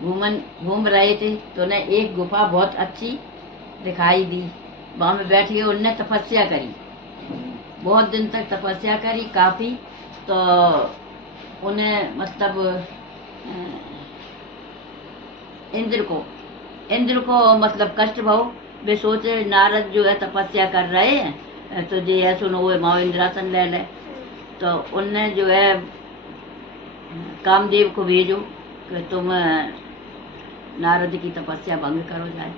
घूम रहे थे तो उन्हें एक गुफा बहुत अच्छी दिखाई दी। वहाँ में बैठ के उनने तपस्या करी, बहुत दिन तक तपस्या करी काफ़ी। तो उन्हें मतलब इंद्र को मतलब कष्ट भाव। वे सोचे नारद जो है तपस्या कर रहे हैं तो जे है सुनो वो माओ इंद्रासन ले ले। तो उनने जो है कामदेव को भेजो कि तुम नारद की तपस्या भंग करो जाए।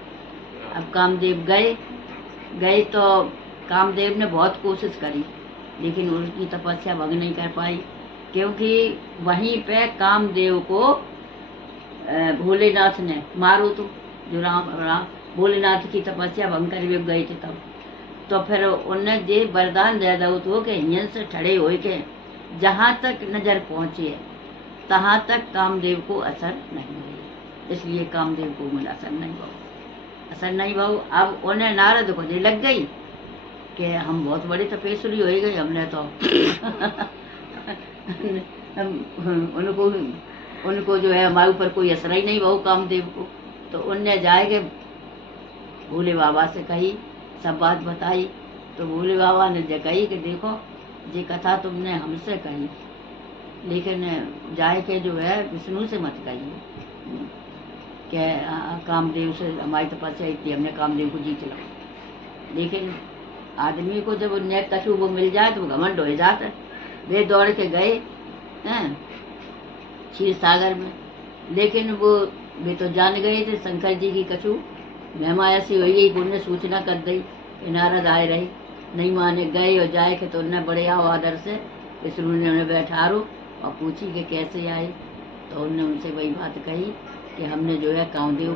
अब कामदेव गए तो कामदेव ने बहुत कोशिश करी लेकिन उनकी तपस्या भंग नहीं कर पाई, क्योंकि वहीं पे कामदेव को भोलेनाथ ने मारो जो राम भोलेनाथ की तपस्या भंग कर गए थे तब। तो फिर उनने ये वरदान दे दो तो कि यहीं से ठड़े हो के जहाँ तक नजर पहुँचे तहाँ तक कामदेव को असर नहीं हुई। इसलिए कामदेव को मिला असर नहीं भाव। अब उन्हें नारद को ये लग गई कि हम बहुत बड़े तपस्वी हो गए, हमने तो उनको जो है हमारे ऊपर कोई असर ही नहीं भाव कामदेव को। तो उनने जाके भोले बाबा से कही, सब बात बताई। तो भोले बाबा ने जो कही कि देखो ये कथा तुमने हमसे कही लेकिन जाए के जो है विष्णु से मत कही कि कामदेव से हमारी तपस्या इतनी, हमने कामदेव को जीत लिया। लेकिन आदमी को जब उन्हें कछु वो मिल जाए तो घमंड हो जाता है। वे दौड़ के गए हैं क्षीर सागर में, लेकिन वे तो जान गए थे शंकर जी की कछु महिमा ऐसी हुई गई। उनने सूचना कर दी कि नारद आए रहे, नहीं माने। गए और जाए के तो उन्हें बड़े आओ आदर से विष्णु ने उन्हें बैठारो और पूछी कि कैसे आए। तो उनने उनसे वही बात कही कि हमने जो है कामदेव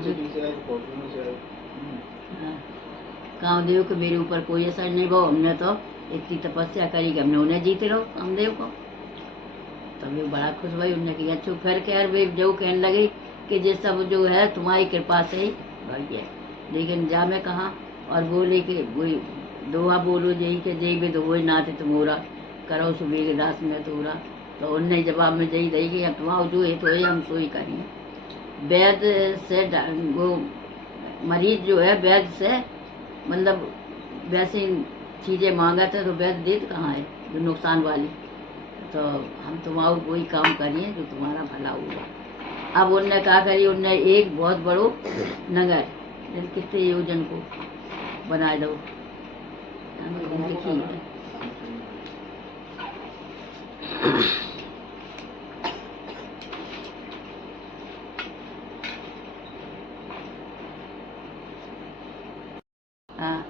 के मेरे ऊपर कोई असर नहीं भाव, हमने तो इतनी तपस्या करी कि हमने उन्हें जीते रहो कामदेव को। तो वे बड़ा खुश भाई, उनने किया अच्छा। फिर खैर वे जो कहने लगे कि ये सब जो है तुम्हारी कृपा से ही भाई है, लेकिन जा मैं कहाँ। और बोले कि वही दोहा बोलो जई के जई भी दो नाथ तुमोरा करो सुबह दास में तोरा। तो उनने जवाब में जई दई कि तुम्हारा जो है तो हम सोई करें। वैद्य से वो मरीज जो है वैद्य से मतलब वैसे चीज़ें मांगा था तो वैद्य देत कहाँ है जो नुकसान वाली। तो हम तुम्हारा वही काम करिए जो तुम्हारा भला हुआ। अब उनने कहा करी, उनने एक बहुत बड़ो नगर कितने योजन को बना दो लिखी है।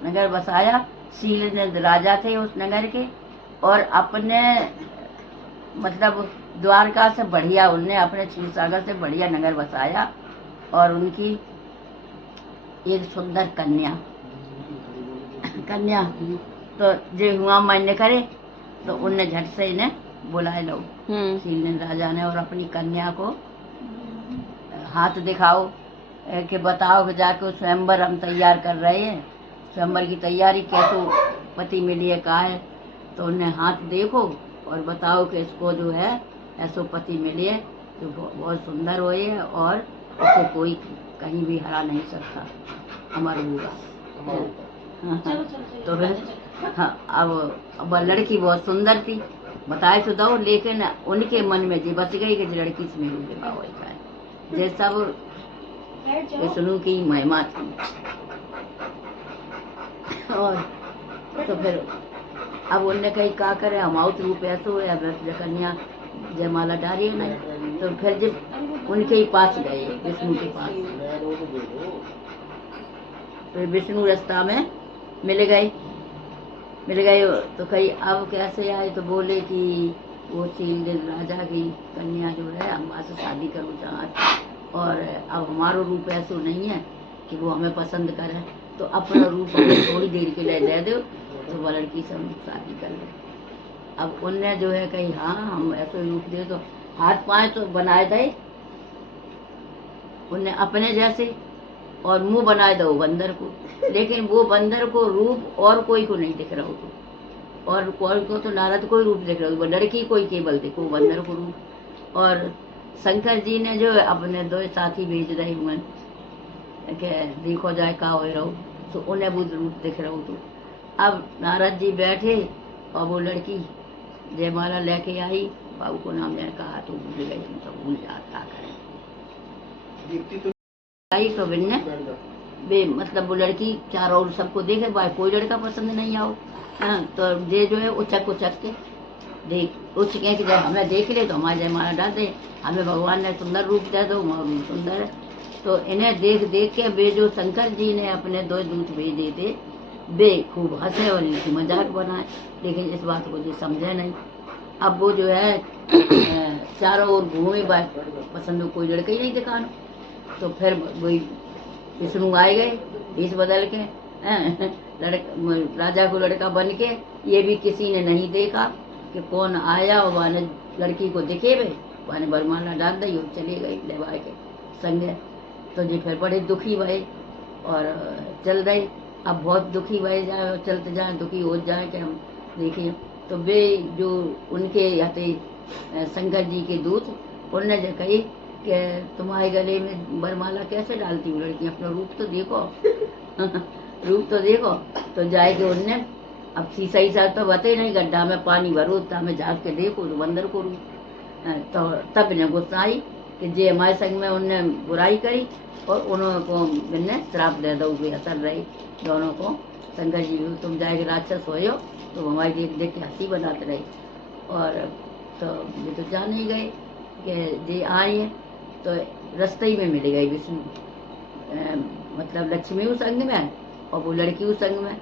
नगर बसाया। शीलनंद राजा थे उस नगर के, और अपने मतलब द्वारका से बढ़िया उनने अपने क्षीर सागर से बढ़िया नगर बसाया। और उनकी एक सुंदर कन्या तो जो हुआ मान्य करे तो उनने झट से इन्हें बुलाए लो शीलनंद राजा ने, और अपनी कन्या को हाथ दिखाओ कि बताओ कि जाके स्वयंवर हम तैयार कर रहे हैं, स्वयंवर की तैयारी कैसे पति मिली है कहा है। तो उन्हें हाथ देखो और बताओ कि इसको जो है ऐसो पति मिले जो बहुत सुंदर हो और उसे कोई कहीं भी हरा नहीं सकता, अमर होगा। तो फिर अब लड़की बहुत सुंदर थी, बताए तो दो, लेकिन उनके मन में जी बच गई कि लड़की से मेरे विवाह हो जाए। ये सब विष्णु की महिमा थी। और तो फिर अब उनने कही का करे, हम तो रूप ऐसे हो कन्या जयमाला डाली नहीं। तो फिर जब उनके ही पास गए विष्णु के पास, तो विष्णु रास्ता में मिल गए तो कही अब कैसे आए। तो बोले कि वो शीलनंद राजा की कन्या जो है हम से शादी करो चाहत, और अब हमारो रूप ऐसा नहीं है कि वो हमें पसंद करे, तो अपना रूप हमें थोड़ी देर के लिए दे दो तो वो लड़की से हम शादी कर ले। अब उनने जो है कही हाँ हम ऐसा रूप दे दो, हाथ पाँव तो बनाए दे उनने अपने जैसे, और मुंह बनाए दो बंदर को, लेकिन वो बंदर को रूप और कोई को नहीं दिख रहा हो, और कोई को तो नारद को ही रूप दिख रहा हो, वो लड़की कोई केवल देखो बंदर को रूप। और शंकर जी ने जो है अपने दो साथी भेज रहे हुए के देखो जाए का हो रहो, तो उन्हें बुद्ध रूप दिख रहो। तो अब नारद जी बैठे और वो लड़की जयमाला लेके आई, बाबू को नाम लेने कहा तो भूल गई, हम तो भूल जाता करें। आई तो बिन्ने वे मतलब वो लड़की चारों ओर सबको देखे, भाई कोई लड़का पसंद नहीं आओ। हाँ, तो ये जो है उचक उचक के देख उचके कि जब हमें देख ले तो हमारे जयमाला डाल दे, हमें भगवान ने सुंदर रूप दे दो, रूप सुंदर है। तो इन्हें देख देख के वे जो शंकर जी ने अपने दो दूत भेजे थे, वे खूब हंसे और इनकी मजाक बनाए, लेकिन इस बात को जो समझे नहीं। अब वो जो है चारों ओर घूमे, पसंद कोई लड़का ही नहीं दिखा। तो फिर वही विष्णु आए गए भेष बदल के, राजा को लड़का बन के। ये भी किसी ने नहीं देखा कि कौन आया, और वाने लड़की को दिखे वे वाने बरमाला डाल दी और चले गए लेवाए के संगे। तो जी फिर बड़े दुखी भये और चल रहे। अब बहुत दुखी भये जाए और चलते जाए, दुखी हो जाए कि हम देखिए। तो वे जो उनके हते शंकर जी के दूत, उनने जो कही कि तुम्हारे गले में बरमाला कैसे डालती हूँ लड़की, अपना रूप तो देखो रूप तो देखो। तो जाए के उनने अब शीशा ईसा तो बते नहीं, गड्ढा में पानी भरो मैं झाँक के देखो तो बंदर को रूप। तो तब इन्हें गुस्सा आई कि जे हमारे संग में उनने बुराई करी, और उनको मैंने श्राप दे दो। वे असर रहे दोनों को। शंकर जी तुम जाएगी राक्षस हो, तो हमारी देख देख के हंसी बनाते रहे। और तो ये तो जान ही गए कि जे आए हैं। तो रास्ते ही में मिल गई विष्णु, मतलब लक्ष्मी उस संग में और वो लड़की उस संग में,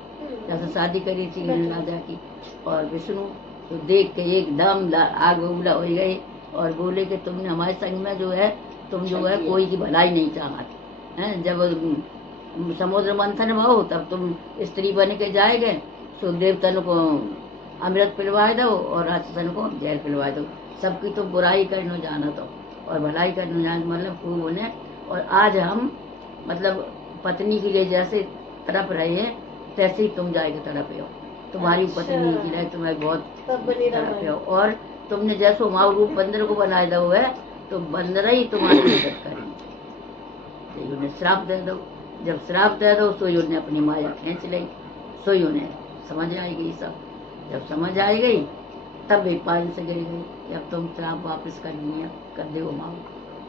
जैसे शादी करी थी राजा की। और विष्णु तो देख के एकदम आग उबला हो गए और बोले कि तुमने हमारे संग में जो है, तुम जो है कोई की भलाई नहीं चाहते हैं। जब समुद्र मंथन हो तब तुम स्त्री बन के जाएगे, तो देवतन को अमृत पिलवा दो और राक्षसन को जहर पिलवा दो। सबकी तो बुराई करना जाना तो और भलाई करना जाना, मतलब खूब उन्हें। और आज हम मतलब पत्नी के लिए जैसे तड़प रहे हैं, तैसे ही तुम जाएगे तड़पे हो। तुम्हारी पत्नी के लिए तुम्हारी बहुत तड़पे हो। और तुमने जैसो माओ रूप बंदर को बनाए दो है, तो बंदर ही तुम्हारी मदद करेंगे। उन्हें श्राप दे दो, जब श्राप दे दो तो उन्हें अपनी माया खींच ली। सोई उन्हें समझ आएगी सब। जब समझ आई गई तब वे पानी से गिर गई। अब तुम श्राप वापस कर लिया कर दो माओ,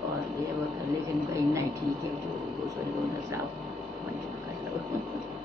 और ये वो कर, लेकिन कहीं नहीं ठीक है, जो श्राप कर लो